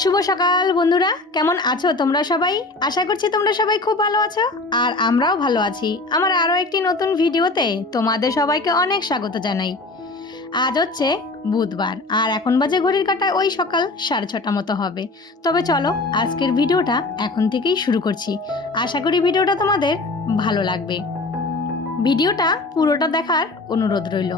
শুভ সকাল বন্ধুরা, কেমন আছো তোমরা সবাই? আশা করছি তোমরা সবাই খুব ভালো আছো আর আমরাও ভালো আছি। আমার আরও একটি নতুন ভিডিওতে তোমাদের সবাইকে অনেক স্বাগত জানাই। আজ হচ্ছে বুধবার আর এখন বাজে ঘড়ির কাঁটায় ওই সকাল 6:30 মতো হবে। তবে চলো আজকের ভিডিওটা এখন থেকেই শুরু করছি। আশা করি ভিডিওটা তোমাদের ভালো লাগবে। ভিডিওটা পুরোটা দেখার অনুরোধ রইল।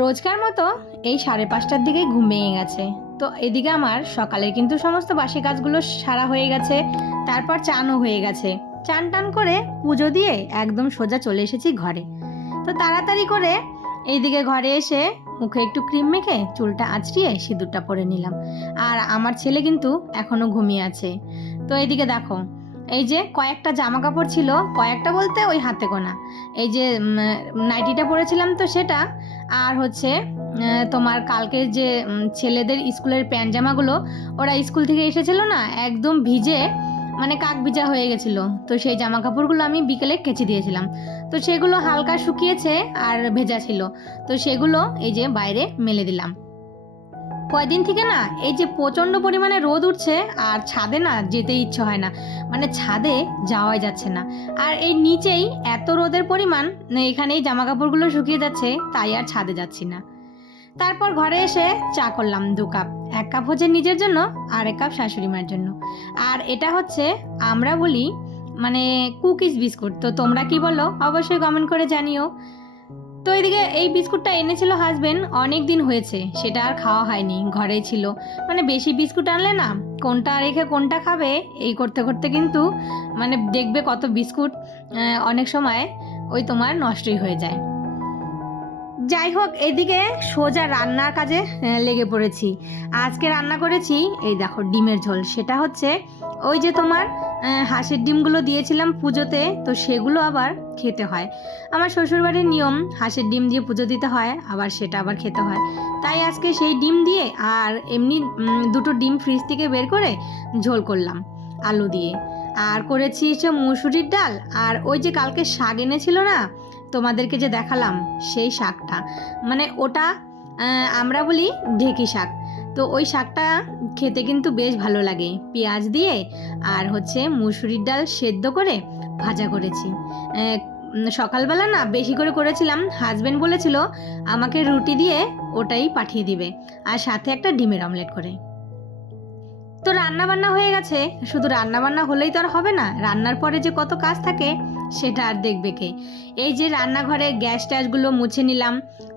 রোজকার মতো এই 5:30টার দিকেই ঘুম ভেঙে গেছে। তো এদিকে আমার সকালের কিন্তু সমস্ত বাসি কাজগুলো সারা হয়ে গেছে। তারপর চানও হয়ে গেছে। চান টান করে পুজো দিয়ে একদম সোজা চলে এসেছি ঘরে। তো তাড়াতাড়ি করে এইদিকে ঘরে এসে মুখে একটু ক্রিম মেখে চুলটা আঁচড়িয়ে সিঁদুরটা পরে নিলাম। আর আমার ছেলে কিন্তু এখনও ঘুমিয়ে আছে। তো এইদিকে দেখো, এই যে কয়েকটা জামা কাপড় ছিল, কয়েকটা বলতে ওই হাতে গোনা। এই যে নাইটিটা পরেছিলাম তো সেটা, আর হচ্ছে তোমার কালকের যে ছেলেদের স্কুলের প্যান্ট জামাগুলো, ওরা স্কুল থেকে এসেছিল না, একদম ভিজে মানে কাক ভিজা হয়ে গেছিলো। তো সেই জামা কাপড়গুলো আমি বিকেলে কেচে দিয়েছিলাম। তো সেগুলো হালকা শুকিয়েছে আর ভেজা ছিল। তো সেগুলো এই যে বাইরে মেলে দিলাম। কয়দিন থেকে না এই যে প্রচণ্ড পরিমাণে রোদ উঠছে আর ছাদে না যেতে ইচ্ছে হয় না, মানে ছাদে যাওয়াই যাচ্ছে না। আর এই নিচেই এত রোদের পরিমাণ, এখানেই জামা কাপড়গুলো শুকিয়ে যাচ্ছে, তাই আর ছাদে যাচ্ছি না। তারপর ঘরে এসে চা করলাম 2 কাপ। 1 কাপ হচ্ছে নিজের জন্য আর 1 কাপ শাশুড়ি মায়ের জন্য। আর এটা হচ্ছে আমরা বলি মানে কুকিজ বিস্কুট। তো তোমরা কি বলো অবশ্যই কমেন্ট করে জানিও। তো এইদিকে এই বিস্কুটটা এনেছিল হাজবেন্ড, অনেক দিন হয়েছে, সেটা আর খাওয়া হয়নি, ঘরেই ছিল। মানে বেশি বিস্কুট আনলে না কোনটা রেখে কোনটা খাবে এই করতে করতে কিন্তু মানে দেখবে কত বিস্কুট অনেক সময় ওই তোমার নষ্টই হয়ে যায়। যাই হোক, এদিকে সোজা রান্নার কাজে লেগে পড়েছি। আজকে রান্না করেছি এই দেখো ডিমের ঝোল। সেটা হচ্ছে ওই যে তোমার হাঁসের ডিমগুলো দিয়েছিলাম পুজোতে, তো সেগুলো আবার খেতে হয়। আমার শ্বশুরবাড়ির নিয়ম হাঁসের ডিম দিয়ে পুজো দিতে হয়, আবার সেটা আবার খেতে হয়। তাই আজকে সেই ডিম দিয়ে আর এমনি 2টো ডিম ফ্রিজ থেকে বের করে ঝোল করলাম আলু দিয়ে। আর করেছি হচ্ছে মুসুরির ডাল, আর ওই যে কালকে শাক এনেছিল না তোমাদেরকে যে দেখালাম, সেই শাকটা মানে ওটা আমরা বলি ঢেঁকি শাক। তো ওই শাকটা খেতে কিন্তু বেশ ভালো লাগে, পেঁয়াজ দিয়ে আর হচ্ছে মুসুরির ডাল সেদ্ধ করে ভাজা করেছি। সকালবেলা না বেশি করে করেছিলাম, হাজবেন্ড বলেছিল আমাকে রুটি দিয়ে ওটাই পাঠিয়ে দিবে, আর সাথে একটা ডিমের অমলেট করে। তো রান্না বান্না হয়ে গেছে। শুধু রান্না বান্না হলেই তো আর হবে না, রান্নার পরে যে কত কাজ থাকে সেটা আর দেখবে কে। এই যে রান্নাঘরে গ্যাস ট্যাসগুলো মুছে নিলাম।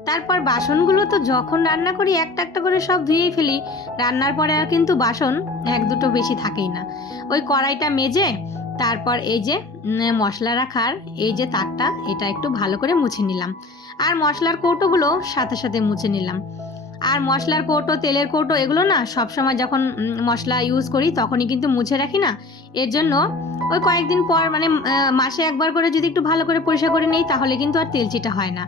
তারপর বাসনগুলো তো যখন রান্না করি একটা একটা করে সব ধুয়েই ফেলি। রান্নার পরে আর কিন্তু বাসন 1-2টো বেশি থাকেই না। ওই কড়াইটা মেজে তারপর এই যে মশলা রাখার এই যে তাকটা, এটা একটু ভালো করে মুছে নিলাম। আর মশলার কৌটোগুলো সাথে সাথে মুছে নিলাম। আর মশলার কৌটো, তেলের কৌটো, এগুলো না সবসময় যখন মশলা ইউজ করি তখনই কিন্তু মুছে রাখি না। এর জন্য ওই কয়েকদিন পর মানে মাসে একবার করে যদি একটু ভালো করে পরিষ্কার করে নেই তাহলে কিন্তু আর তেল চিটা হয় না।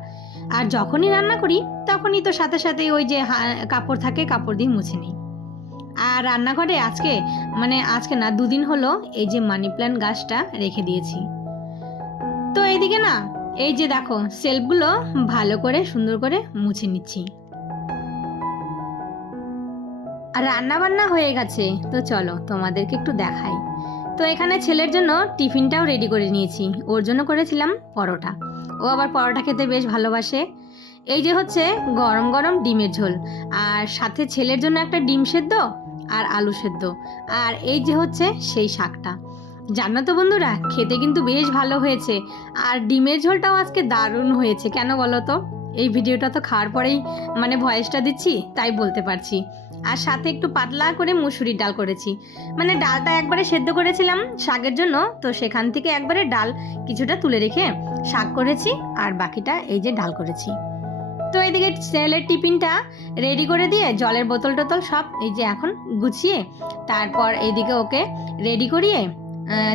আর যখনই রান্না করি তখনই তো সাথে সাথে ওই যে কাপড় থাকে, কাপড় দিয়ে মুছে নিই। আর রান্নাঘরে আজকে না 2 দিন হলো এই যে মানি প্ল্যান্ট গাছটা রেখে দিয়েছি। তো এইদিকে না এই যে দেখো সেলফগুলো ভালো করে সুন্দর করে মুছে নিচ্ছি। আর রান্না বান্না হয়ে গেছে, তো চলো তোমাদেরকে একটু দেখাই। তো এখানে ছেলের জন্য টিফিনটাও রেডি করে নিয়েছি। ওর জন্য করেছিলাম পরোটা, ও আবার পরোটা খেতে বেশ ভালোবাসে। এই যে হচ্ছে গরম গরম ডিমের ঝোল, আর সাথে ছেলের জন্য একটা ডিম সেদ্ধ আর আলু সেদ্ধ, আর এই যে হচ্ছে সেই শাকটা। জানো তো বন্ধুরা, খেতে কিন্তু বেশ ভালো হয়েছে। আর ডিমের ঝোলটাও আজকে দারুণ হয়েছে। কেন বলো তো? এই ভিডিওটা তো খাওয়ার পরেই মানে ভয়েসটা দিচ্ছি, তাই বলতে পারছি। আর সাথে একটু পাতলা করে মুসুরির ডাল করেছি। মানে ডালটা একবারে সেদ্ধ করেছিলাম শাকের জন্য, তো সেখান থেকে একবারে ডাল কিছুটা তুলে রেখে শাক করেছি, আর বাকিটা এই যে ডাল করেছি। তো এইদিকে ছেলের টিফিনটা রেডি করে দিয়ে জলের বোতল টোতল সব এই যে এখন গুছিয়ে তারপর এইদিকে ওকে রেডি করিয়ে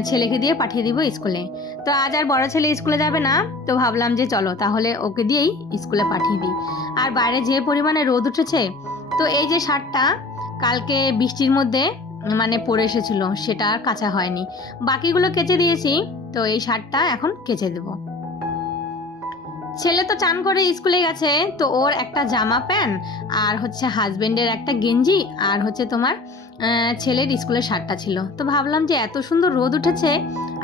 ছেলেকে দিয়ে পাঠিয়ে দিব স্কুলে। তো আজ আর বড় ছেলে স্কুলে যাবে না, তো ভাবলাম যে চলো তাহলে ওকে দিয়েই স্কুলে পাঠিয়ে দিই। আর বাইরে যে পরিমাণে রোদ উঠেছে, তো এই যে শার্টটা কালকে বৃষ্টির মধ্যে মানে পরে এসেছিল, সেটা আর কাচা হয়নি, বাকিগুলো কেচে দিয়েছি। তো এই শার্টটা এখন কেচে দেবো। ছেলে তো চান করে স্কুলে গেছে, তো ওর একটা জামা প্যান্ট আর হচ্ছে হাজবেন্ডের একটা গেঞ্জি আর হচ্ছে তোমার ছেলের স্কুলের শার্টটা ছিল। তো ভাবলাম যে এত সুন্দর রোদ উঠেছে,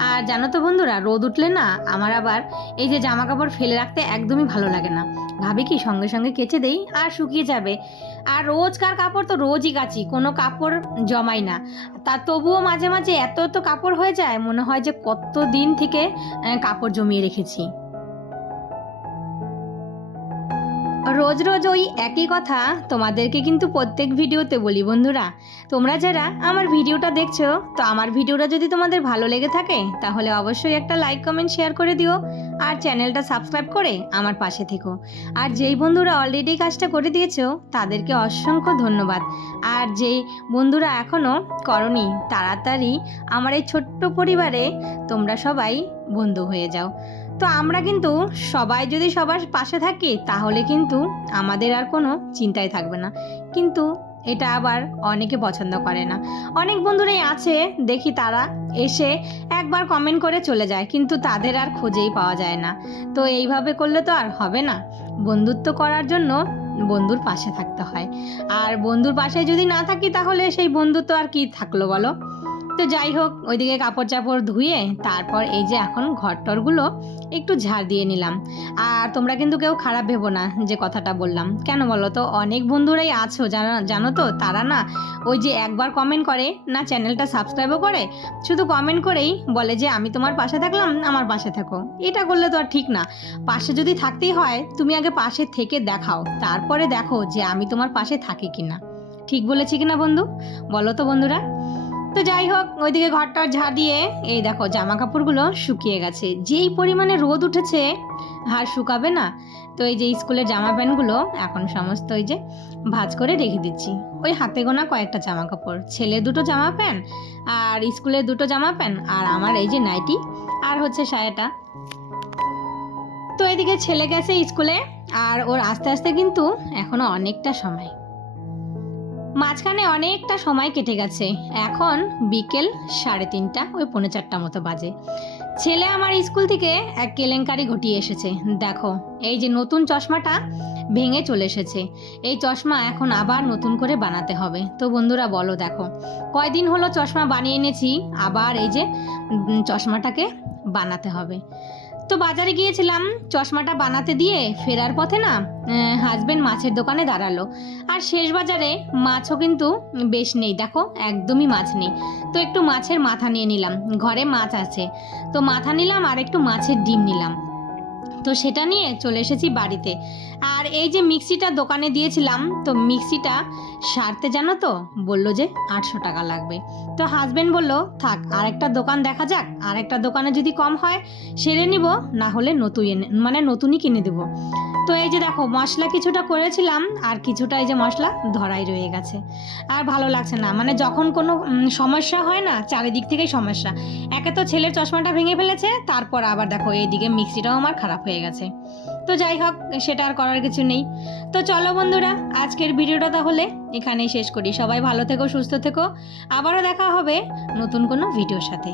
আর জানো তো বন্ধুরা, রোদ উঠলে না আমার আবার এই যে জামা কাপড় ফেলে রাখতে একদমই ভালো লাগে না। ভাবি কি সঙ্গে সঙ্গে কেচে দেই আর শুকিয়ে যাবে। আর রোজকার কাপড় তো রোজই কাচি, কোনো কাপড় জমাই না। তা তবুও মাঝে মাঝে এত এত কাপড় হয়ে যায়, মনে হয় যে কত দিন থেকে কাপড় জমিয়ে রেখেছি। রোজ রোজ ওই একই কথা তোমাদেরকে কিন্তু প্রত্যেক ভিডিওতে বলি বন্ধুরা। তোমরা যারা আমার ভিডিওটা দেখছো, তো আমার ভিডিওটা যদি তোমাদের ভালো লেগে থাকে তাহলে অবশ্যই একটা লাইক কমেন্ট শেয়ার করে দিও, আর চ্যানেলটা সাবস্ক্রাইব করে আমার পাশে থেকো। আর যেই বন্ধুরা অলরেডি কাজটা করে দিয়েছো তাদেরকে অসংখ্য ধন্যবাদ। আর যেই বন্ধুরা এখনও করনি, তাড়াতাড়ি আমার এই ছোট্ট পরিবারে তোমরা সবাই বন্ধু হয়ে যাও। তো আমরা কিন্তু সবাই যদি সবার পাশে থাকি তাহলে কিন্তু আমাদের আর কোনো চিন্তাই থাকবে না। কিন্তু এটা আবার অনেকে পছন্দ করে না। অনেক বন্ধুরাই আছে দেখি তারা এসে একবার কমেন্ট করে চলে যায়, কিন্তু তাদের আর খোঁজেই পাওয়া যায় না। তো এইভাবে করলে তো আর হবে না। বন্ধুত্ব করার জন্য বন্ধুর পাশে থাকতে হয়, আর বন্ধুর পাশে যদি না থাকি তাহলে সেই বন্ধুত্ব আর কি থাকলো বলো। তো যাই হোক, ওইদিকে কাপড় চাপড় ধুয়ে তারপর এই যে এখন ঘরটরগুলো একটু ঝাড় দিয়ে নিলাম। আর তোমরা কিন্তু কেউ খারাপ ভেবো না যে কথাটা বললাম। কেন বলো তো, অনেক বন্ধুরাই আছো জানো তো, তারা না ওই যে একবার কমেন্ট করে না, চ্যানেলটা সাবস্ক্রাইবও করে, শুধু কমেন্ট করেই বলে যে আমি তোমার পাশে থাকলাম, আমার পাশে থাকো। এটা করলে তো আর ঠিক না। পাশে যদি থাকতেই হয় তুমি আগে পাশে থেকে দেখাও, তারপরে দেখো যে আমি তোমার পাশে থাকি কিনা। ঠিক বলেছি কিনা বন্ধু, বলো তো বন্ধুরা। তো যাই হোক, ওইদিকে ঘরটার ঝাড় দিয়ে এই দেখো জামা কাপড়গুলো শুকিয়ে গেছে। যেই পরিমাণে রোদ উঠেছে আর শুকাবে না। তো এই যে স্কুলের জামা প্যান্টগুলো এখন সমস্ত ওই যে ভাঁজ করে রেখে দিচ্ছি। ওই হাতে গোনা কয়েকটা জামা কাপড়, ছেলের দুটো জামা প্যান্ট আর স্কুলের দুটো জামা প্যান্ট, আর আমার এই যে নাইটি আর হচ্ছে সায়াটা। তো এদিকে ছেলে গেছে স্কুলে, আর ওর আস্তে আস্তে কিন্তু এখনো অনেকটা সময়, মাঝখানে অনেকটা সময় কেটে গেছে। এখন বিকেল 3:30, ওই 3:45 মতো বাজে। ছেলে আমার স্কুল থেকে এক কেলেঙ্কারি ঘটিয়ে এসেছে। দেখো এই যে নতুন চশমাটা ভেঙে চলে এসেছে। এই চশমা এখন আবার নতুন করে বানাতে হবে। তো বন্ধুরা বলো, দেখো কয়দিন হলো চশমা বানিয়ে এনেছি, আবার এই যে চশমাটাকে বানাতে হবে। তো বাজারে গিয়েছিলাম চশমাটা বানাতে দিয়ে, ফেরার পথে না হাজবেন্ড মাছের দোকানে দাঁড়ালো। আর শেষ বাজারে মাছও কিন্তু বেশ নেই, দেখো একদমই মাছ নেই। তো একটু মাছের মাথা নিয়ে নিলাম, ঘরে মাছ আছে। তো মাথা নিলাম আর একটু মাছের ডিম নিলাম। তো সেটা নিয়ে চলে এসেছি বাড়িতে। আর এই যে মিক্সিটা দোকানে দিয়েছিলাম, তো মিক্সিটা সারতে জানো তো বললো যে 800 টাকা লাগবে। তো হাজবেন্ড বললো থাক, আরেকটা দোকান দেখা যাক, আরেকটা দোকানে যদি কম হয় সেরে নিব, না হলে নতুনই কিনে দেবো। তো এই যে দেখো মশলা কিছুটা করেছিলাম, আর কিছুটা এই যে মশলা ধরাই রয়ে গেছে। আর ভালো লাগছে না, যখন কোনো সমস্যা হয় না, চারিদিক থেকেই সমস্যা। একে তো ছেলের চশমাটা ভেঙে ফেলেছে, তারপর আবার দেখো এইদিকে মিক্সিটাও আমার খারাপ হয়ে গেছে। তো যাই হোক, সেটা আর করার কিছু নেই। তো চলো বন্ধুরা, আজকের ভিডিওটা তাহলে এখানেই শেষ করি। সবাই ভালো থেকো, সুস্থ থেকো। আবারও দেখা হবে নতুন কোনো ভিডিওর সাথে।